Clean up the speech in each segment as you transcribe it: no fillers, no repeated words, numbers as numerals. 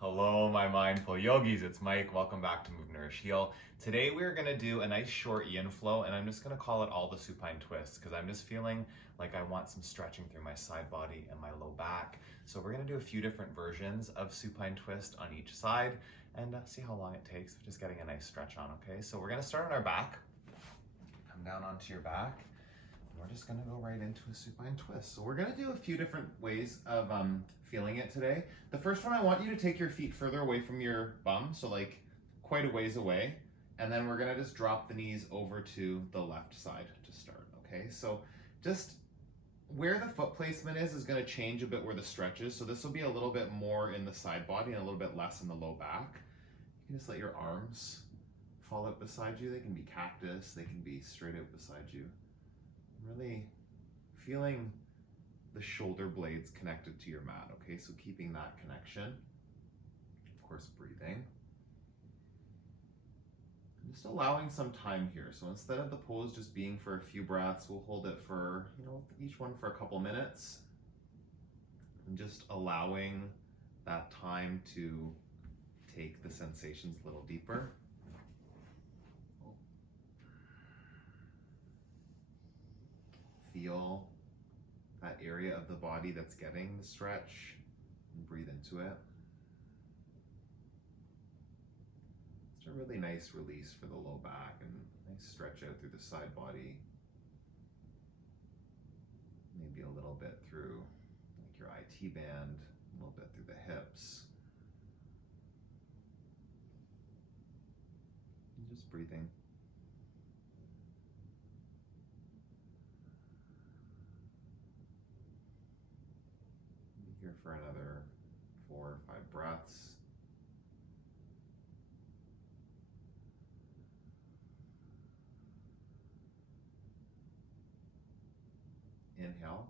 Hello, my mindful yogis. It's Mike. Welcome back to Move, Nourish, Heal. Today we're going to do a nice short yin flow, and I'm just going to call it all the supine twists because I'm just feeling like I want some stretching through my side body and my low back. So we're going to do a few different versions of supine twist on each side and see how long it takes. We're just getting a nice stretch on, okay? So we're going to start on our back. Come down onto your back. We're just gonna go right into a supine twist. So we're gonna do a few different ways of feeling it today. The first one, I want you to take your feet further away from your bum, so like quite a ways away. And then we're gonna just drop the knees over to the left side to start, okay? So just where the foot placement is gonna change a bit where the stretch is. So this will be a little bit more in the side body and a little bit less in the low back. You can just let your arms fall out beside you. They can be cactus, they can be straight out beside you. Really feeling the shoulder blades connected to your mat, okay? So keeping that connection. Of course, breathing. And just allowing some time here. So instead of the pose just being for a few breaths, we'll hold it for, each one for a couple minutes. And just allowing that time to take the sensations a little deeper. Feel that area of the body that's getting the stretch and breathe into it. It's a really nice release for the low back and nice stretch out through the side body. Maybe a little bit through like your IT band, a little bit through the hips. And just breathing. Here for another 4 or 5 breaths. Inhale.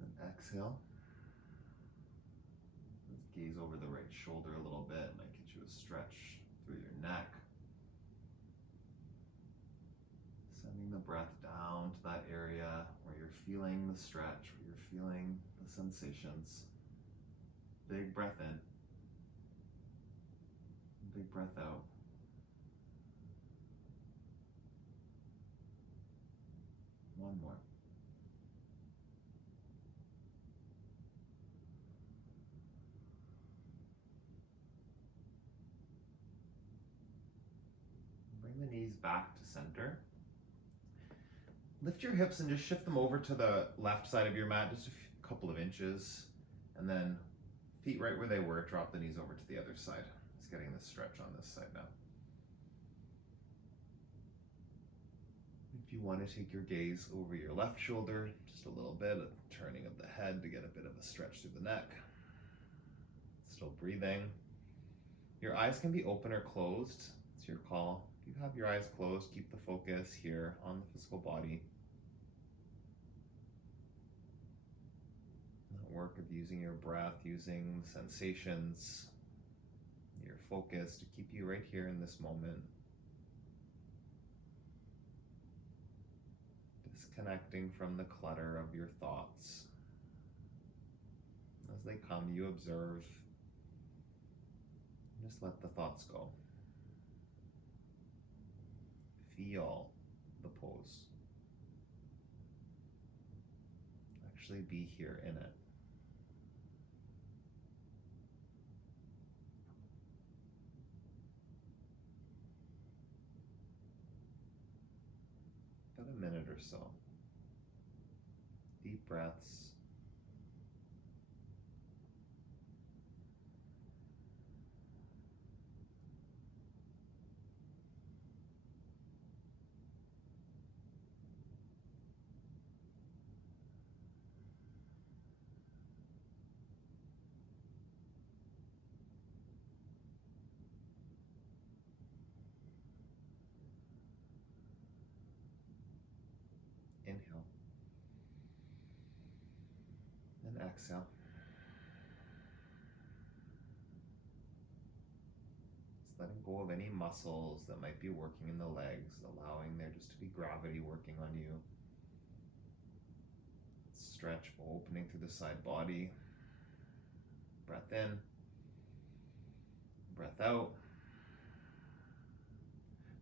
And exhale. Let's gaze over the right shoulder a little bit. Might get you a stretch through your neck. Sending the breath down to that area where you're feeling the stretch, where you're feeling the sensations. Big breath in. Big breath out. One more. Bring the knees back to center. Lift your hips and just shift them over to the left side of your mat, just a couple of inches. And then feet right where they were, drop the knees over to the other side. It's getting the stretch on this side now. If you want to take your gaze over your left shoulder, just a little bit, a turning of the head to get a bit of a stretch through the neck. Still breathing. Your eyes can be open or closed. It's your call. If you have your eyes closed, keep the focus here on the physical body. That work of using your breath, using sensations, your focus to keep you right here in this moment. Disconnecting from the clutter of your thoughts. As they come, you observe. Just let the thoughts go. Feel the pose. Actually be here in it. About a minute or so. Deep breaths. Inhale. And exhale. Just letting go of any muscles that might be working in the legs, allowing there just to be gravity working on you. Stretch opening through the side body. Breath in, breath out.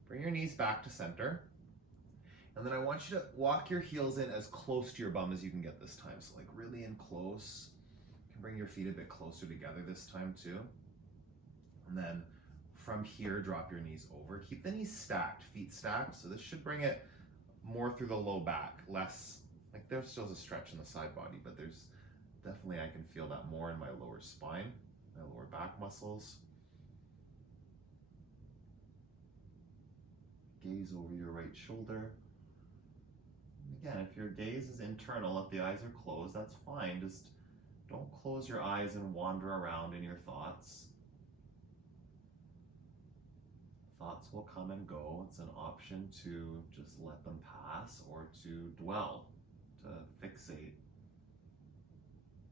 Bring your knees back to center. And then I want you to walk your heels in as close to your bum as you can get this time. So like really in close. You can bring your feet a bit closer together this time too. And then from here, drop your knees over. Keep the knees stacked, feet stacked. So this should bring it more through the low back, less, like there's still a stretch in the side body, but there's definitely, I can feel that more in my lower spine, my lower back muscles. Gaze over your right shoulder. Again, if your gaze is internal, if the eyes are closed, that's fine. Just don't close your eyes and wander around in your thoughts. Thoughts will come and go. It's an option to just let them pass or to dwell, to fixate.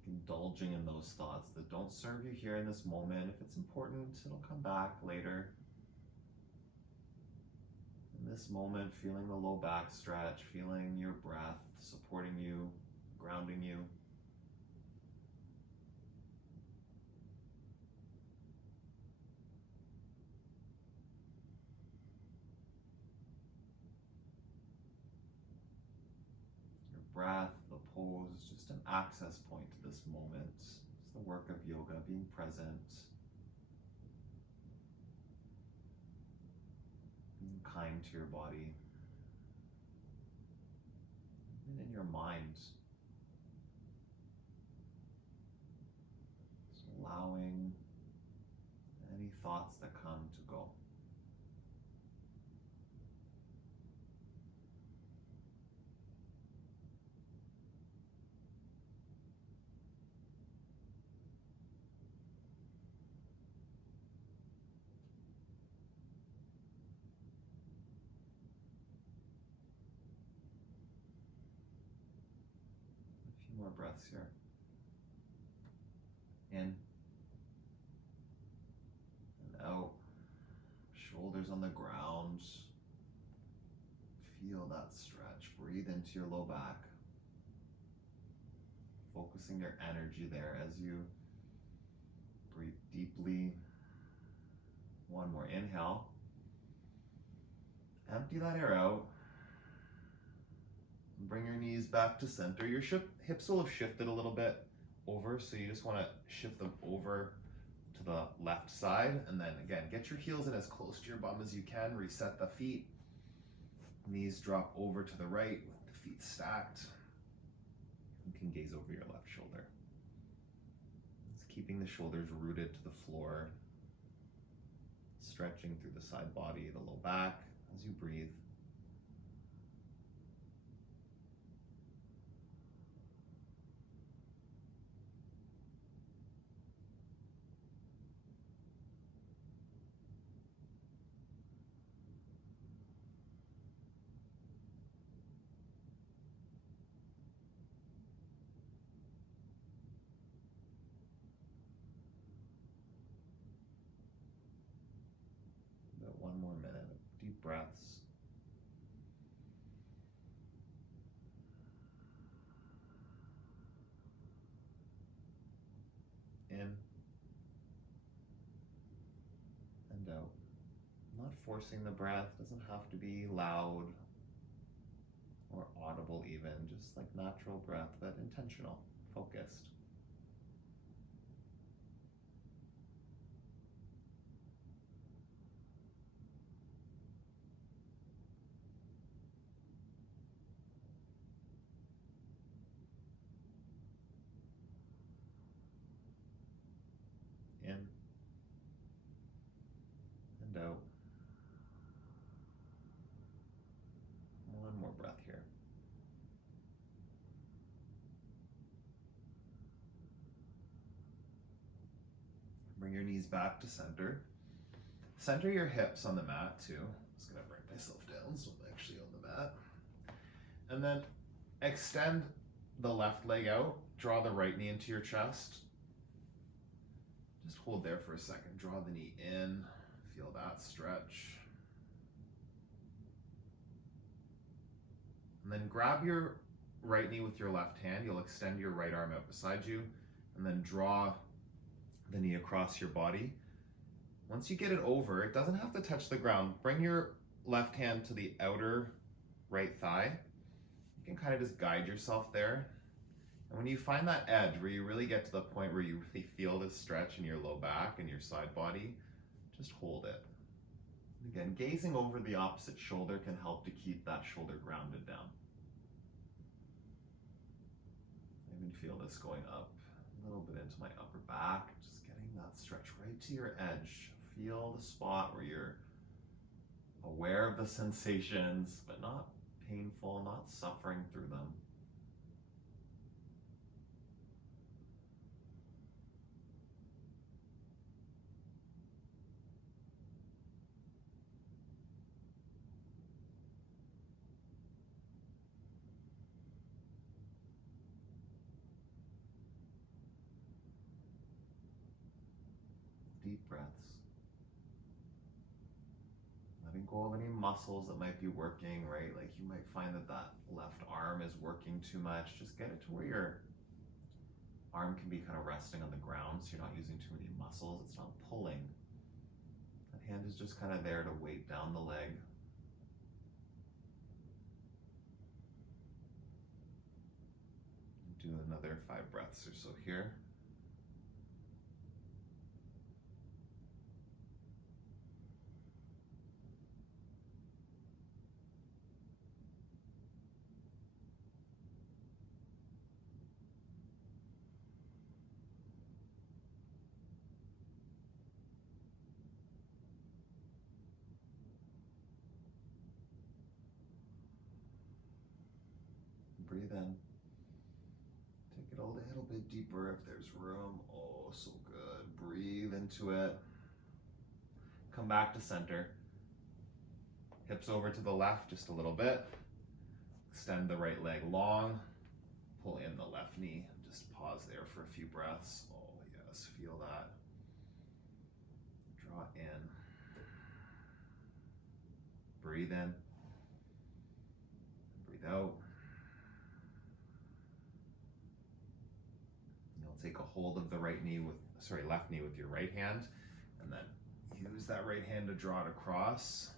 Indulging in those thoughts that don't serve you here in this moment. If it's important, it'll come back later. In this moment, feeling the low back stretch, feeling your breath supporting you, grounding you. Breath, the pose, is just an access point to this moment. It's the work of yoga, being present, being kind to your body, even in your mind. Just allowing any thoughts that come to go. More breaths here. In and out. Shoulders on the ground. Feel that stretch. Breathe into your low back. Focusing your energy there as you breathe deeply. One more inhale. Empty that air out. Bring your knees back to center. Your hips will have shifted a little bit over, so you just want to shift them over to the left side. And then again, get your heels in as close to your bum as you can. Reset the feet. Knees drop over to the right with the feet stacked. You can gaze over your left shoulder. Just keeping the shoulders rooted to the floor. Stretching through the side body, the low back as you breathe. One more minute of deep breaths. In and out. Not forcing the breath, doesn't have to be loud or audible even, just like natural breath, but intentional, focused. In and out. One more breath here. Bring your knees back to center. Center your hips on the mat too. I'm just gonna bring myself down so I'm actually on the mat. And then extend the left leg out. Draw the right knee into your chest. Just hold there for a second. Draw the knee in. Feel that stretch. And then grab your right knee with your left hand. You'll extend your right arm out beside you and then draw the knee across your body. Once you get it over, it doesn't have to touch the ground. Bring your left hand to the outer right thigh. You can kind of just guide yourself there. And when you find that edge where you really get to the point where you really feel this stretch in your low back and your side body, just hold it. Again, gazing over the opposite shoulder can help to keep that shoulder grounded down. I even feel this going up a little bit into my upper back, just getting that stretch right to your edge. Feel the spot where you're aware of the sensations, but not painful, not suffering through them. Deep breaths. Letting go of any muscles that might be working, right? Like you might find that that left arm is working too much. Just get it to where your arm can be kind of resting on the ground so you're not using too many muscles. It's not pulling. That hand is just kind of there to weight down the leg. Do another 5 breaths or so here. Breathe in. Take it a little bit deeper if there's room. Oh, so good. Breathe into it. Come back to center. Hips over to the left just a little bit. Extend the right leg long. Pull in the left knee. Just pause there for a few breaths. Oh, yes. Feel that. Draw in. Breathe in. Breathe out. Take a hold of the left knee with your right hand, and then use that right hand to draw it across.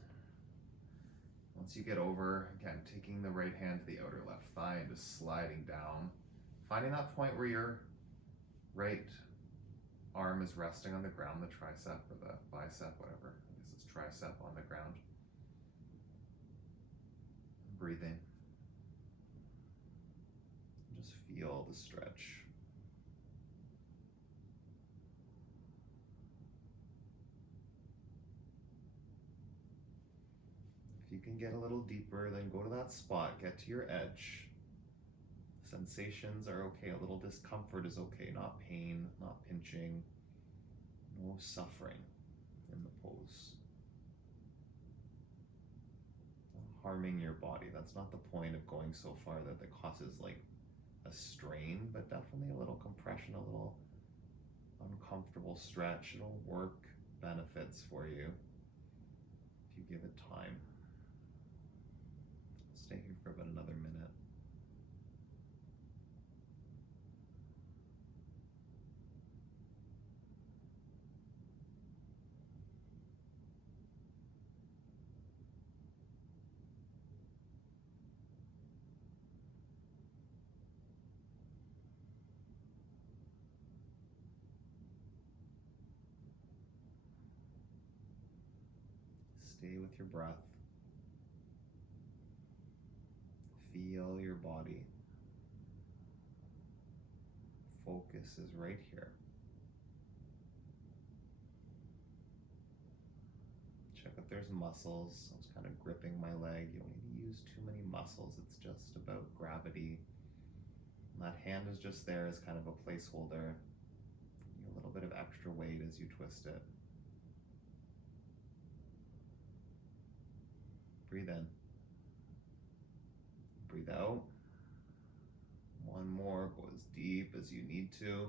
Once you get over, again, taking the right hand to the outer left thigh and just sliding down, finding that point where your right arm is resting on the ground, the tricep or the bicep, whatever. I guess it's tricep on the ground. Breathing. Just feel the stretch. If you can get a little deeper, then go to that spot, get to your edge. Sensations are okay, a little discomfort is okay, not pain, not pinching, no suffering in the pose. Not harming your body, that's not the point of going so far that it causes like a strain, but definitely a little compression, a little uncomfortable stretch. It'll work benefits for you if you give it time. Stay here for about another minute. Stay with your breath. Feel your body. Focus is right here. Check if there's muscles. I was kind of gripping my leg. You don't need to use too many muscles. It's just about gravity. And that hand is just there as kind of a placeholder. A little bit of extra weight as you twist it. Breathe in. Breathe out. One more. Go as deep as you need to.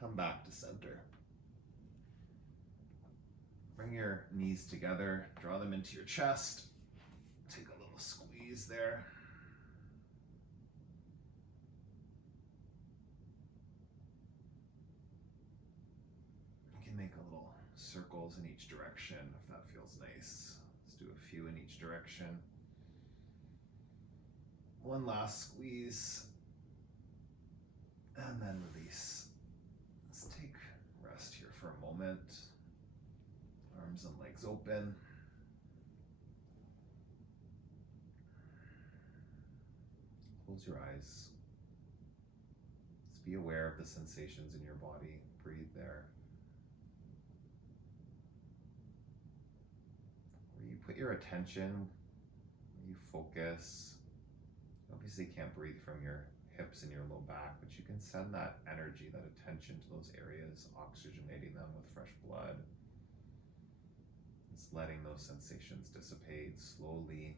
Come back to center. Bring your knees together. Draw them into your chest. squeeze there. You can make a little circles in each direction if that feels nice. Let's do a few in each direction. One last squeeze, and then release. Let's take rest here for a moment. Arms and legs open. Close your eyes. Just be aware of the sensations in your body. Breathe there. Where you put your attention, where you focus. You obviously can't breathe from your hips and your low back, but you can send that energy, that attention to those areas, oxygenating them with fresh blood. Just letting those sensations dissipate slowly.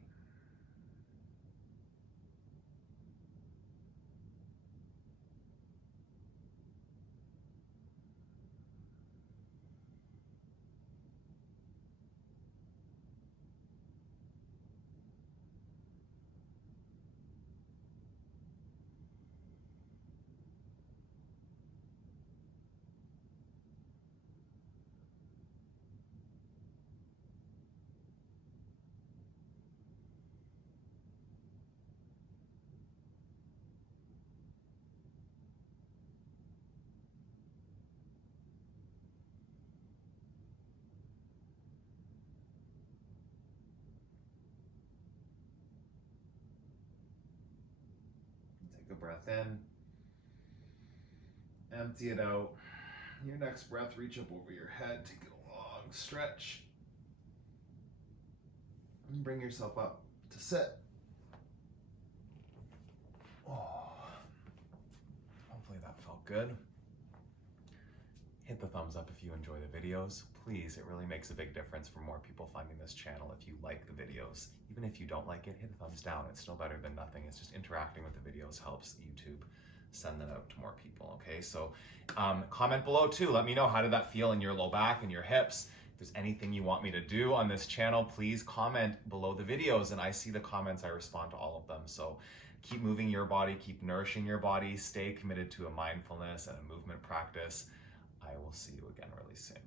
Take a breath in, empty it out. Your next breath, reach up over your head, take a long stretch, and bring yourself up to sit. Oh, hopefully that felt good. Hit the thumbs up if you enjoy the videos. Please, it really makes a big difference for more people finding this channel if you like the videos. Even if you don't like it, hit a thumbs down. It's still better than nothing. It's just interacting with the videos helps YouTube send them out to more people, okay? So comment below too. Let me know, how did that feel in your low back and your hips? If there's anything you want me to do on this channel, please comment below the videos, and I see the comments, I respond to all of them. So keep moving your body, keep nourishing your body, stay committed to a mindfulness and a movement practice. I will see you again really soon.